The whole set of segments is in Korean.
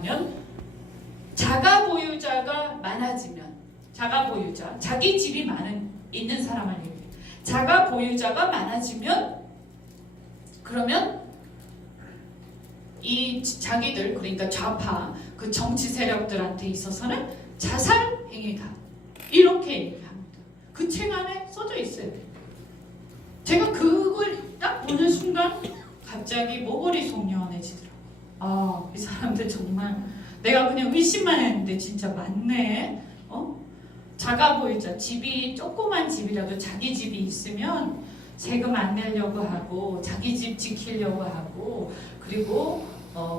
뭐냐면 자가 보유자가 많아지면 자가 보유자 자기 집이 있는 사람을 얘기해요. 자가 보유자가 많아지면 그러면 이 자기들 그러니까 좌파 그 정치 세력들한테 있어서는 자살 행위다 이렇게 얘기합니다. 그 책 안에 써져 있어요. 제가 그걸 딱 보는 순간 갑자기 모골이 속려해지더라고요. 아, 이 사람들 정말 내가 그냥 의심만 했는데 진짜 맞네. 자가 보유자 집이 조그만 집이라도 자기 집이 있으면 세금 안 내려고 하고 자기 집 지키려고 하고 그리고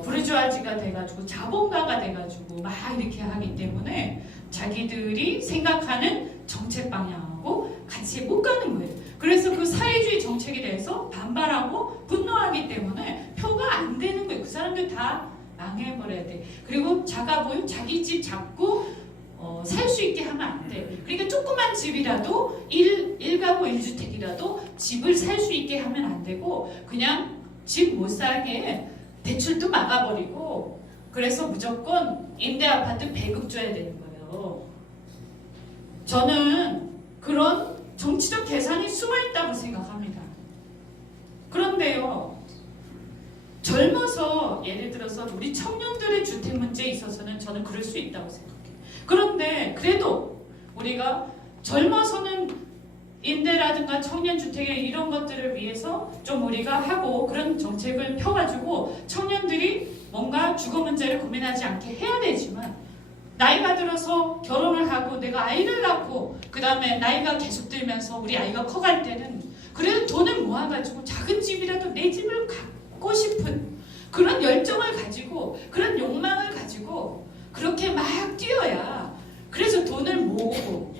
부르주아지가 돼가지고 자본가가 돼가지고 막 이렇게 하기 때문에 자기들이 생각하는 정책 방향하고 같이 못 가는 거예요. 그래서 그 사회주의 정책에 대해서 반발하고 분노하기 때문에 표가 안 되는 거예요. 그 사람들 다 망해버려야 돼. 그리고 자가 보유 자기 집 잡고 살 수 있게 하면 안 돼. 그러니까 조그만 집이라도 1가구 1주택이라도 집을 살 수 있게 하면 안 되고 그냥 집 못 살게 대출도 막아버리고 그래서 무조건 임대아파트 배급 줘야 되는 거예요. 저는 그런 정치적 계산이 숨어있다고 생각합니다. 그런데요. 젊어서 예를 들어서 우리 청년들의 주택 문제에 있어서는 저는 그럴 수 있다고 생각해요. 그런데 그래도 우리가 젊어서는 임대라든가 청년주택 이런 것들을 위해서 좀 우리가 하고 그런 정책을 펴가지고 청년들이 뭔가 주거 문제를 고민하지 않게 해야 되지만 나이가 들어서 결혼을 하고 내가 아이를 낳고 그 다음에 나이가 계속 들면서 우리 아이가 커갈 때는 그래도 돈을 모아가지고 작은 집이라도 내 집을 갖고 싶은 그런 열정을 가지고 그런 욕망을 가지고 그렇게 막 뛰어야 그래서 돈을 모으고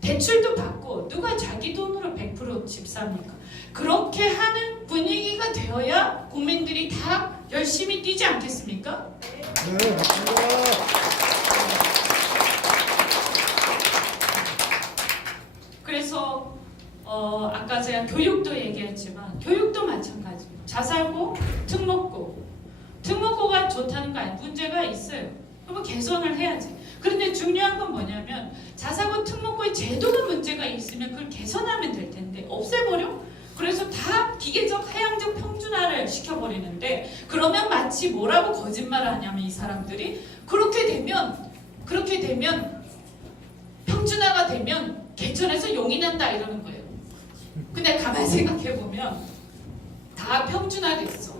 대출도 받고 누가 자기 돈으로 100% 집 삽니까? 그렇게 하는 분위기가 되어야 국민들이 다 열심히 뛰지 않겠습니까? 네. 그래서 아까 제가 교육도 얘기했지만 교육도 마찬가지예요. 자살고 특목고가 좋다는 거 아니에요. 문제가 있어요. 그러면 개선을 해야지. 그런데 중요한 건 뭐냐면 자사고 특목고의 제도가 문제가 있으면 그걸 개선하면 될 텐데 없애버려? 그래서 다 기계적 하향적 평준화를 시켜버리는데 그러면 마치 뭐라고 거짓말을 하냐면 이 사람들이 그렇게 되면 평준화가 되면 개천에서 용이 난다 이러는 거예요. 근데 가만히 생각해보면 다 평준화됐어.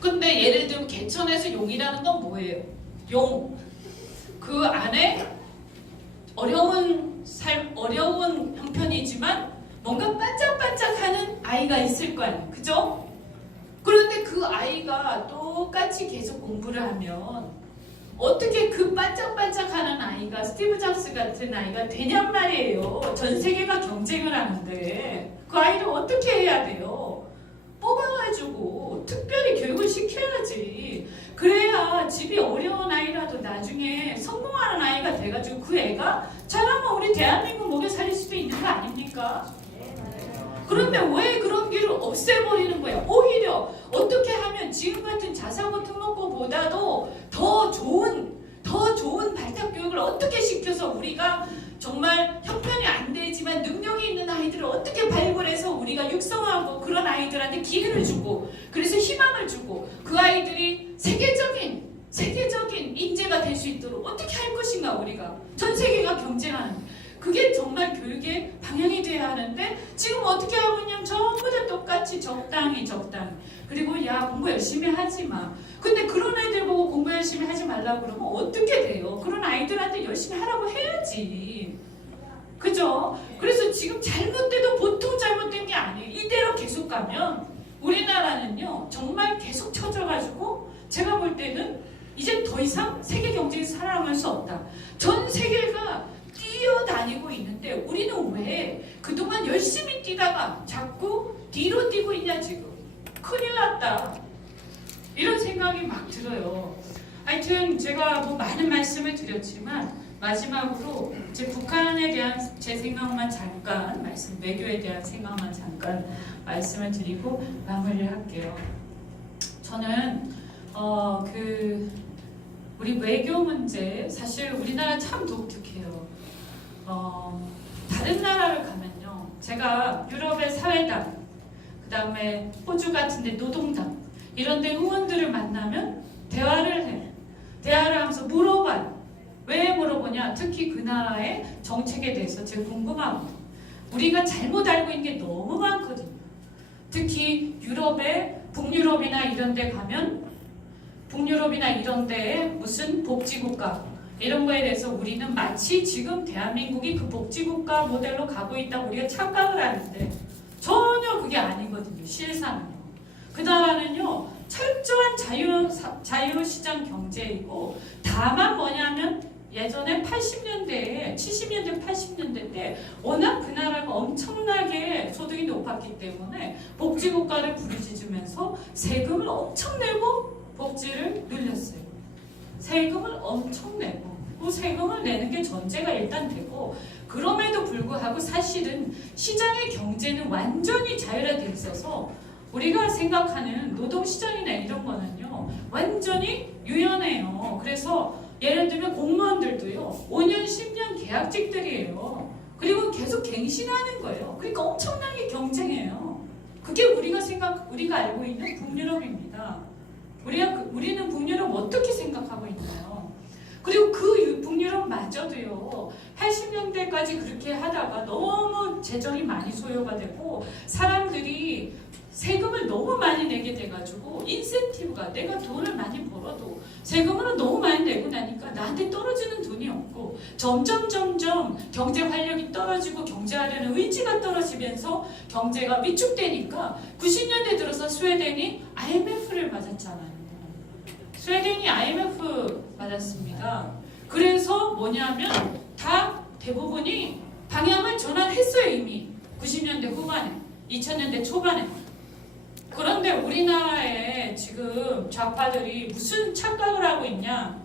근데 예를 들면 개천에서 용이라는 건 뭐예요? 용. 그 안에 어려운 형편이지만 뭔가 반짝반짝하는 아이가 있을 거 아니에요. 그죠? 그런데 그 아이가 똑같이 계속 공부를 하면 어떻게 그 반짝반짝하는 아이가 스티브 잡스 같은 아이가 되냔 말이에요. 전 세계가 경쟁을 하는데 그 아이를 어떻게 해야 돼요? 뽑아가지고 특별히 교육을 시켜야지. 그래야 집이 어려운 아이라도 나중에 성공하는 아이가 돼가지고 그 애가 자라면 우리 대한민국 먹여 살릴 수도 있는 거 아닙니까? 그런데 왜 그런 길을 없애버리는 거예요? 오히려 어떻게 하면 지금 같은 자사고 특목고보다도 더 좋은 발탁 교육을 어떻게 시켜서 우리가 정말 형편이 안 되지만 능력이 있는 아이들을 어떻게 발굴해서 우리가 육성하고 그런 아이들한테 기회를 주고 그래서 희망을 주고 그 아이들이 세계적인 인재가 될 수 있도록 어떻게 할 것인가 우리가 전 세계가 경쟁하는 그게 정말 교육의 방향이 돼야 하는데 지금 어떻게 하고 있냐면 전부 다 똑같이 적당히 그리고 야 공부 열심히 하지 마. 근데 그런 애들 보고 공부 열심히 하지 말라고 그러면 어떻게 돼요? 그런 아이들한테 열심히 하라고 해야지. 그죠? 그래서 지금 잘못돼도 보통 잘못된 게 아니에요. 이대로 계속 가면 우리나라는요 정말 계속 처져가지고 제가 볼 때는 이제 더 이상 세계 경쟁에서 살아남을 수 없다. 전 세계가 뛰어다니고 있는데 우리는 왜 그동안 열심히 뛰다가 자꾸 뒤로 뛰고 있냐 지금. 큰일 났다. 이런 생각이 막 들어요. 하여튼 제가 뭐 많은 말씀을 드렸지만 마지막으로 제 북한에 대한 제 생각만 잠깐 외교에 대한 생각만 잠깐 말씀을 드리고 마무리를 할게요. 저는 우리 외교 문제 사실 우리나라 참 독특해요. 다른 나라를 가면요, 제가 유럽의 사회당, 그 다음에 호주 같은데 노동당 이런 데 의원들을 만나면 대화를 해. 대화를 하면서 물어봐요. 왜 물어보냐? 특히 그 나라의 정책에 대해서 제가 궁금하거든요. 우리가 잘못 알고 있는 게 너무 많거든요. 특히 유럽에 북유럽이나 이런 데 가면 북유럽이나 이런 데에 무슨 복지국가 이런 거에 대해서 우리는 마치 지금 대한민국이 그 복지국가 모델로 가고 있다고 우리가 착각을 하는데 전혀 그게 아니거든요. 실상은요. 그 나라는요, 철저한 자유시장 경제이고, 다만 뭐냐면 예전에 80년대에 70년대 80년대 때 워낙 그 나라가 엄청나게 소득이 높았기 때문에 복지국가를 부르짖으면서 세금을 엄청 내고 복지를 늘렸어요. 세금을 엄청 내고, 그 세금을 내는 게 전제가 일단 되고, 그럼에도 불구하고 사실은 시장의 경제는 완전히 자율화되어 있어서 우리가 생각하는 노동시장이나 이런 거는요, 완전히 유연해요. 그래서 예를 들면 공무원들도요, 5년, 10년 계약직들이에요. 그리고 계속 갱신하는 거예요. 그러니까 엄청나게 경쟁해요. 그게 우리가 알고 있는 북유럽입니다. 우리는 북유럽 어떻게 생각하고 있나요? 그리고 그 북유럽마저도요, 80년대까지 그렇게 하다가 너무 재정이 많이 소요가 되고 사람들이 세금을 너무 많이 내게 돼가지고 인센티브가, 내가 돈을 많이 벌어도 세금으로 너무 많이 내고 나니까 나한테 떨어지는 돈이 없고 점점 경제 활력이 떨어지고 경제하려는 의지가 떨어지면서 경제가 위축되니까 90년대 들어서 스웨덴이 IMF를 맞았잖아요. 스웨덴이 IMF 맞았습니다. 그래서 뭐냐면 다 대부분이 방향을 전환했어요. 이미 90년대 후반에, 2000년대 초반에. 그런데 우리나라에 지금 좌파들이 무슨 착각을 하고 있냐?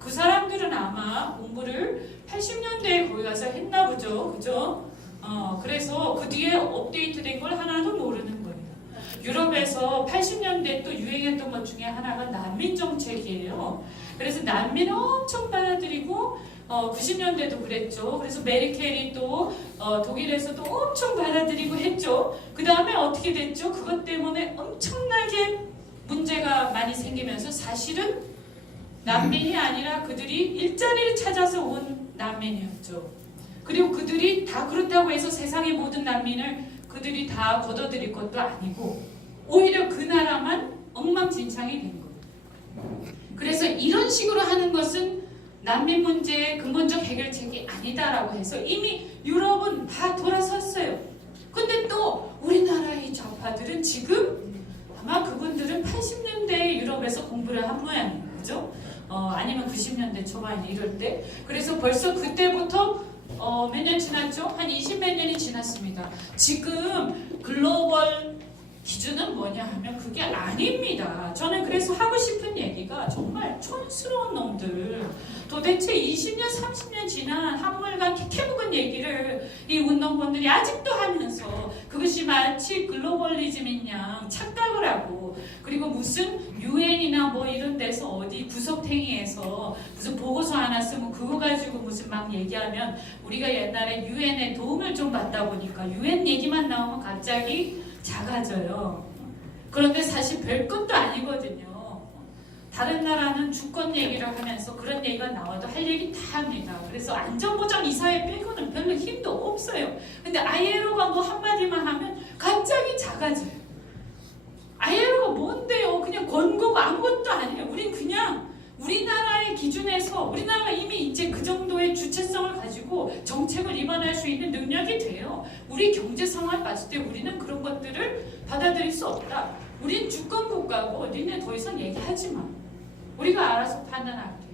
그 사람들은 아마 공부를 80년대에 거기 가서 했나 보죠. 그죠? 그래서 그 뒤에 업데이트된 걸 하나도 모르는 거예요. 유럽에서 80년대 또 유행했던 것 중에 하나가 난민 정책이에요. 그래서 난민 엄청 받아들이고 90년대도 그랬죠. 그래서 메르켈이 또 독일에서도 엄청 받아들이고 했죠. 그 다음에 어떻게 됐죠? 그것 때문에 엄청나게 문제가 많이 생기면서 사실은 난민이 아니라 그들이 일자리를 찾아서 온 난민이었죠. 그리고 그들이 다 그렇다고 해서 세상의 모든 난민을 그들이 다 걷어들일 것도 아니고 오히려 그 나라만 엉망진창이 된 거예요. 그래서 이런 식으로 하는 것은 난민 문제의 근본적 해결책이 아니다라고 해서 이미 유럽은 다 돌아섰어요. 근데 또 우리나라의 좌파들은 지금 아마 그분들은 80년대에 유럽에서 공부를 한 모양이에요. 그죠? 아니면 90년대 초반에 이럴 때. 그래서 벌써 그때부터 몇 년 지났죠? 한 20몇 년이 지났습니다. 지금 글로벌 기준은 뭐냐 하면 그게 아닙니다. 저는 그래서 하고 싶은 얘기가 정말 촌스러운 놈들, 도대체 20년, 30년 지난 한물간 캐캐묵은 얘기를 이 운동권들이 아직도 하면서 그것이 마치 글로벌리즘인 양 착각을 하고, 그리고 무슨 유엔이나 뭐 이런 데서 어디 구석탱이에서 무슨 보고서 하나 쓰면 그거 가지고 무슨 막 얘기하면, 우리가 옛날에 유엔에 도움을 좀 받다 보니까 유엔 얘기만 나오면 갑자기 작아져요. 그런데 사실 별것도 아니거든요. 다른 나라는 주권 얘기를 하면서 그런 얘기가 나와도 할 얘기 다 합니다. 그래서 안전보장 이사회 빼고는 별로 힘도 없어요. 근데 ILO가 뭐 한마디만 하면 갑자기 작아져요. ILO가 뭔데요? 그냥 권고가 아무것도 아니에요. 우린 그냥 우리나라의 기준에서, 우리나라가 이미 이제 그 정도의 주체성을 가지고 정책을 입안할 수 있는 능력이 돼요. 우리 경제 상황을 봤을 때 우리는 그런 것들을 받아들일 수 없다. 우린 주권 국가고 니네 더 이상 얘기하지 마. 우리가 알아서 판단할게.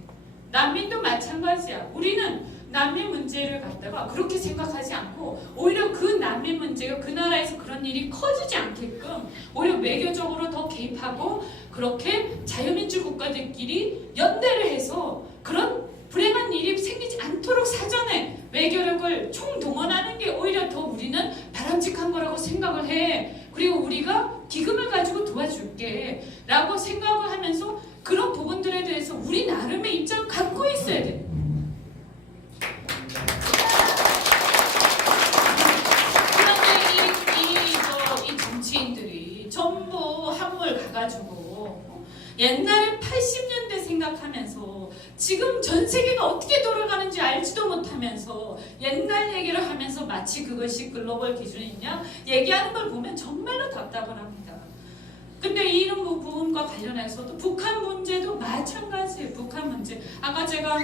난민도 마찬가지야. 우리는 난민 문제를 갖다가 그렇게 생각하지 않고 오히려 그 난민 문제가 그 나라에서 그런 일이 커지지 않게끔 오히려 외교적으로 더 개입하고, 그렇게 자유민주 국가들끼리 연대를 해서 그런 불행한 일이 생기지 않도록 사전에 외교력을 총동원하는 게 오히려 더 우리는 바람직한 거라고 생각을 해. 그리고 우리가 기금을 가지고 도와줄게 라고 생각을 하면서 그런 부분들에 대해서 우리 나름의 자기네 입장을 갖고 있어야 돼. 그런데 이 정치인들이 전부 한물 가가지고 옛날에 80년대 생각하면서 지금 전 세계가 어떻게 돌아가는지 알지도 못하면서 옛날 얘기를 하면서 마치 그것이 글로벌 기준이냐 얘기하는 걸 보면 정말로 답답을 합니다. 근데 이런 부분과 관련해서도 북한 문제도 마찬가지예요. 북한 문제. 아까 제가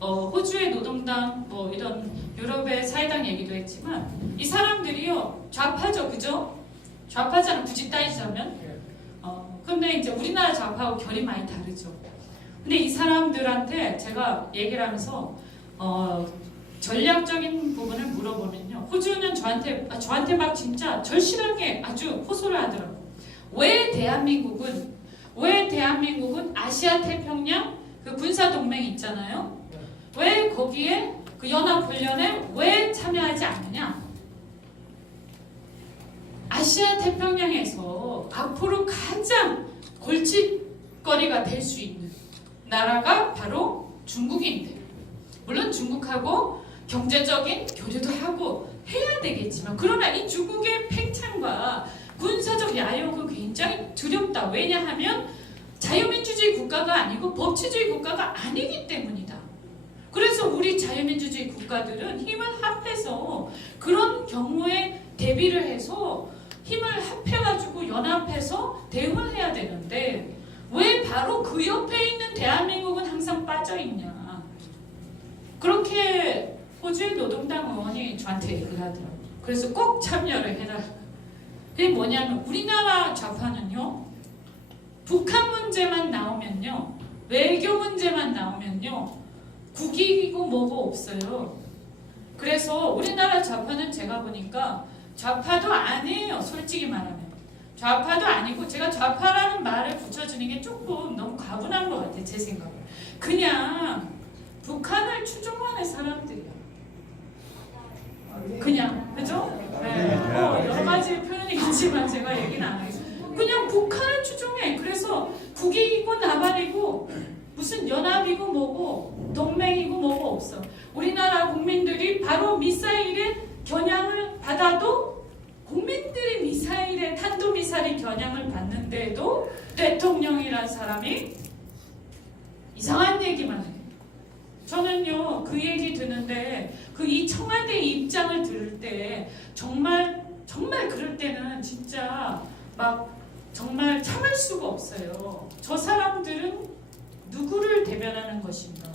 호주의 노동당 뭐 이런 유럽의 사회당 얘기도 했지만 이 사람들이요 좌파죠, 그죠? 좌파잖아, 굳이 따지자면. 근데 이제 우리나라 좌파하고 결이 많이 다르죠. 근데 이 사람들한테 제가 얘기를 하면서 전략적인 부분을 물어보면요, 호주는 저한테 막 진짜 절실하게 아주 호소를 하더라고요. 왜 대한민국은 아시아 태평양 그 군사 동맹 있잖아요. 왜 거기에 그 연합훈련에 왜 참여하지 않느냐? 아시아 태평양에서 앞으로 가장 골칫거리가 될 수 있는 나라가 바로 중국인데, 물론 중국하고 경제적인 교류도 하고 해야 되겠지만, 그러나 이 중국의 팽창과 군사적 야욕은 굉장히 두렵다. 왜냐하면 자유민주주의 국가가 아니고 법치주의 국가가 아니기 때문이다. 그래서 우리 자유민주주의 국가들은 힘을 합해서 그런 경우에 대비를 해서 힘을 합해가지고 연합해서 대응을 해야 되는데 왜 바로 그 옆에 있는 대한민국은 항상 빠져있냐. 그렇게 호주의 노동당 의원이 저한테 얘기를 하더라고요. 그래서 꼭 참여를 해라. 그게 뭐냐면 우리나라 좌파는요, 북한 문제만 나오면요, 외교 문제만 나오면요, 국익이고 뭐고 없어요. 그래서 우리나라 좌파는 제가 보니까 좌파도 아니에요. 솔직히 말하면 좌파도 아니고, 제가 좌파라는 말을 붙여주는 게 조금 너무 과분한 것 같아요. 제 생각은 그냥 북한을 추종하는 사람들이야. 그냥, 그죠? 네. 여러 가지 표현이 있지만 제가 얘기는 안 하겠습니다. 그냥 북한을 추종해. 그래서 국익이고 나발이고 무슨 연합이고 뭐고 동맹이고 뭐고 없어. 우리나라 국민들이 바로 미사일의 겨냥을 받아도, 국민들이 미사일의 탄도미사일의 겨냥을 받는데도 대통령이란 사람이 이상한 얘기만 해요. 저는요, 그 얘기 듣는데 이 청와대 입장을 들을 때 정말 그럴 때는 진짜 막 정말 참을 수가 없어요. 저 사람들은 누구를 대변하는 것인가?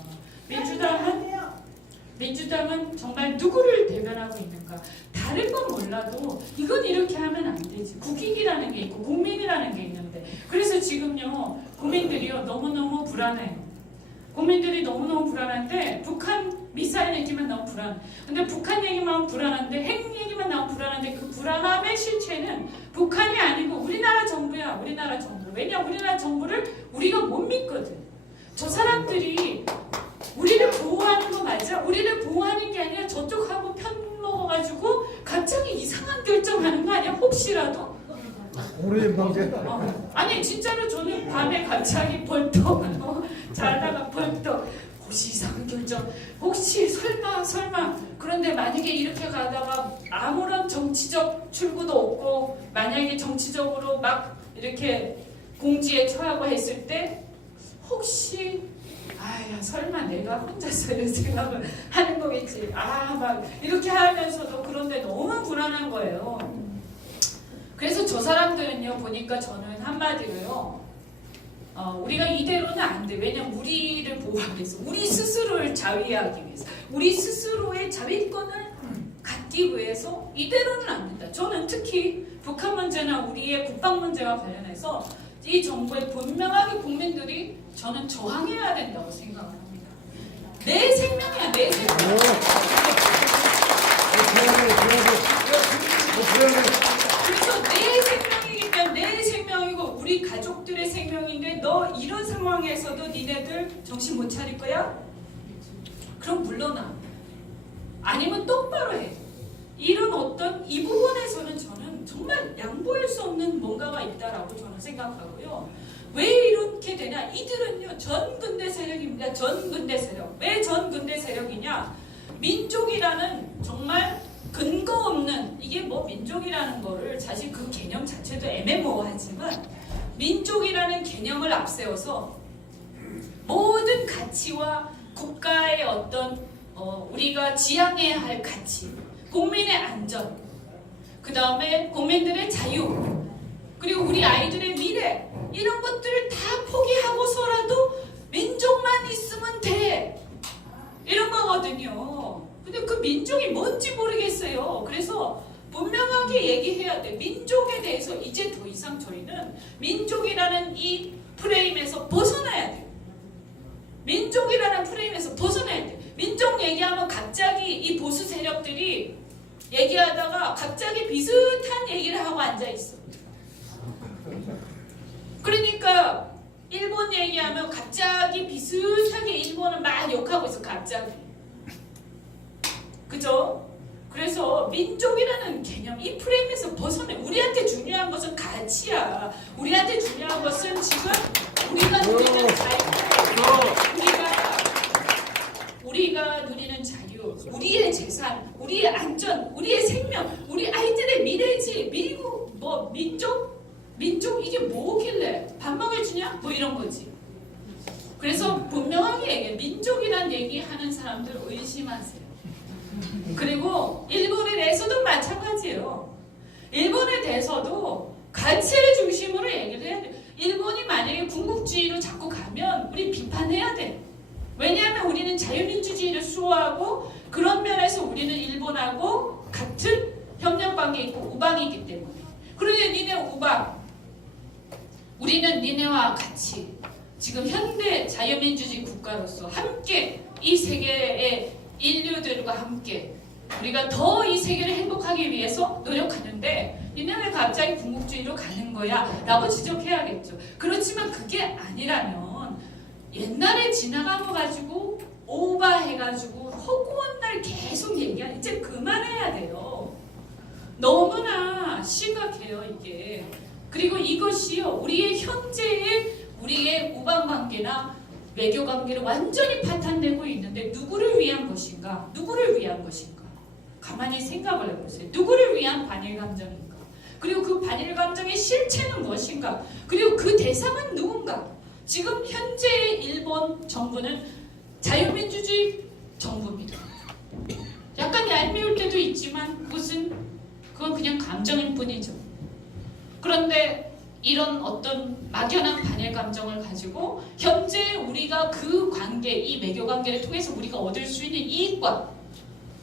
민주당은 정말 누구를 대변하고 있는가? 다른 건 몰라도 이건 이렇게 하면 안 되지. 국익이라는 게 있고 국민이라는 게 있는데, 그래서 지금요 국민들이요 너무너무 불안해요. 국민들이 너무너무 불안한데 북한 미사일 얘기만 나오면 불안. 근데 북한 얘기만 불안한데 핵 얘기만 나오면 불안한데 그 불안함의 실체는 북한이 아니고 우리나라 정부야. 우리나라 정부. 왜냐, 우리나라 정부를 우리가 못 믿거든. 저 사람들이 우리를 보호하는 거 맞아? 우리를 보호하는 게 아니라 저쪽하고 편 먹어가지고 갑자기 이상한 결정하는 거 아니야? 혹시라도? 오래된 방제. 아니 진짜로 저는 밤에 갑자기 벌떡 자다가 벌떡 혹시 이상한 결정, 혹시 설마. 그런데 만약에 이렇게 가다가 아무런 정치적 출구도 없고 만약에 정치적으로 막 이렇게 공지에 처하고 했을 때 혹시 설마 내가 혼자서 이런 생각을 하는 거겠지. 막 이렇게 하면서도 그런데 너무 불안한 거예요. 그래서 저 사람들은요, 보니까 저는 한마디로요, 우리가 이대로는 안 돼. 왜냐면 우리를 보호하기 위해서, 우리 스스로를 자위하기 위해서, 우리 스스로의 자위권을 갖기 위해서 이대로는 안 된다. 저는 특히 북한 문제나 우리의 국방 문제와 관련해서 이 정부에 분명하게 국민들이 저는 저항해야 된다고 생각을 합니다. 내 생명이야, 내 생명. 그래서 내 생명이기 때문에 내 생명이고 우리 가족들의 생명인데 너 이런 상황에서도 니네들 정신 못 차릴 거야? 그럼 물러나. 아니면 똑바로 해. 이런 어떤 이 부분에서는 저는 정말 양보할 수 없는 뭔가가 있다라고 저는 생각하고요. 왜 이렇게 되냐? 이들은요 전근대 세력입니다. 전근대 세력. 왜 전근대 세력이냐? 민족이라는 정말 근거 없는, 이게 뭐 민족이라는 거를 사실 그 개념 자체도 애매모호하지만 민족이라는 개념을 앞세워서 모든 가치와 국가의 어떤 우리가 지향해야 할 가치, 국민의 안전, 그 다음에 국민들의 자유, 그리고 우리 아이들의 미래, 이런 것들을 다 포기하고서라도 민족만 있으면 돼, 이런 거거든요. 근데 그 민족이 뭔지 모르겠어요. 그래서 분명하게 얘기해야 돼. 민족에 대해서 이제 더 이상 저희는 민족이라는 이 프레임에서 벗어나야 돼. 민족이라는 프레임에서 벗어나야 돼. 민족 얘기하면 갑자기 이 보수 세력들이 얘기하다가 갑자기 비슷한 얘기를 하고 앉아있어. 그러니까 일본 얘기하면 갑자기 비슷하게 일본을 막 욕하고 있어. 갑자기. 그죠? 그래서 민족이라는 개념, 이 프레임에서 벗어내. 우리한테 중요한 것은 가치야. 우리한테 중요한 것은 지금 우리가 누리는 자유, 우리가 누리는 자유, 우리의 재산, 우리의 안전, 우리의 생명, 우리 아이들의 미래지. 미국 뭐 민족 이게 뭐길래 밥 먹여주냐? 뭐 이런 거지. 그래서 분명하게 얘기해. 민족이란 얘기하는 사람들 의심하세요. 그리고 일본에 대해서도 마찬가지예요. 일본에 대해서도 가치를 중심으로 얘기를 해야 돼. 일본이 만약에 군국주의로 자꾸 가면 우리 비판해야 돼. 왜냐하면 우리는 자유민주주의를 수호하고 그런 면에서 우리는 일본하고 같은 협력관계에 있고 우방이기 때문에. 그런데 니네 우방, 우리는 니네와 같이 지금 현대 자유민주주의 국가로서 함께 이 세계의 인류들과 함께 우리가 더 이 세계를 행복하기 위해서 노력하는데 니네 왜 갑자기 군국주의로 가는 거야? 라고 지적해야겠죠. 그렇지만 그게 아니라면 옛날에 지나간 거 가지고 오버해가지고 허구한 날 계속 얘기하는, 이제 그만해야 돼요. 너무나 심각해요 이게. 그리고 이것이요 우리의 현재의 우리의 우방관계나 외교관계를 완전히 파탄내고 있는데 누구를 위한 것인가? 누구를 위한 것인가? 가만히 생각을 해보세요. 누구를 위한 반일감정인가? 그리고 그 반일감정의 실체는 무엇인가? 그리고 그 대상은 누군가? 지금 현재의 일본 정부는 자유민주주의 정부입니다. 약간 얄미울 때도 있지만 그건 그냥 감정일 뿐이죠. 그런데 이런 어떤 막연한 반일 감정을 가지고 현재 우리가 그 관계, 이 외교 관계를 통해서 우리가 얻을 수 있는 이익과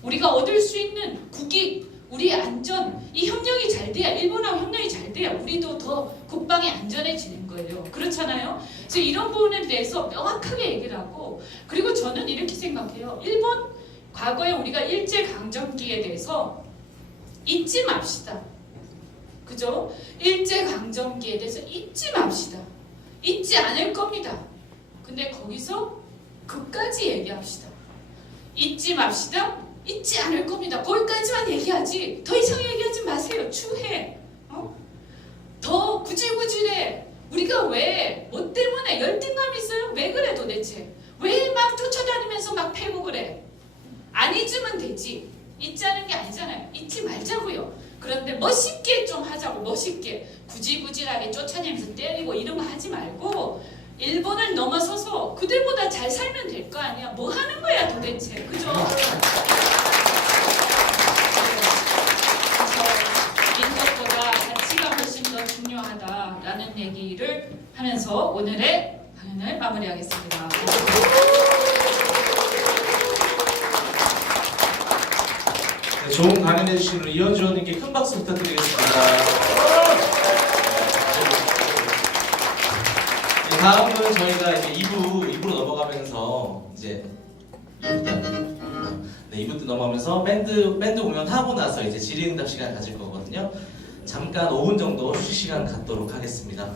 우리가 얻을 수 있는 국익, 우리의 안전, 이 협력이 잘 돼야, 일본하고 협력이 잘 돼야 우리도 더 국방이 안전해지는 거예요. 그렇잖아요? 그래서 이런 부분에 대해서 명확하게 얘기를 하고, 그리고 저는 이렇게 생각해요. 일본 과거에 우리가 일제강점기에 대해서 잊지 맙시다. 그죠? 일제강점기에 대해서 잊지 맙시다. 잊지 않을 겁니다. 근데 거기서 그까지 얘기합시다. 잊지 맙시다. 잊지 않을 겁니다. 거기까지만 얘기하지 더 이상 얘기하지 마세요. 추해. 더 구질구질해. 우리가 왜, 뭐 때문에 열등감이 있어요? 왜 그래 도대체? 왜 막 쫓아다니면서 막 패고 그래? 안 잊으면 되지. 잊지 않은 게 아니잖아요. 잊지 말자고요. 그런데 멋있게 좀 하자고. 멋있게 구질구질하게 쫓아내면서 때리고 이런 거 하지 말고 일본을 넘어서서 그들보다 잘 살면 될 거 아니야. 뭐 하는 거야 도대체. 그죠? 민족보다 가치가 훨씬 더 중요하다라는 얘기를 하면서 오늘의 강연을 마무리하겠습니다. 네, 좋은 강연해 주신 우리 이현주 의원님께 큰 박수 부탁드리겠습니다. 네, 다음은 저희가 이제 2부로 넘어가면서 이제 2부 넘어가면서 밴드 공연 하고 나서 이제 질의응답 시간 가질 거거든요. 잠깐 5분 정도 휴식 시간 갖도록 하겠습니다.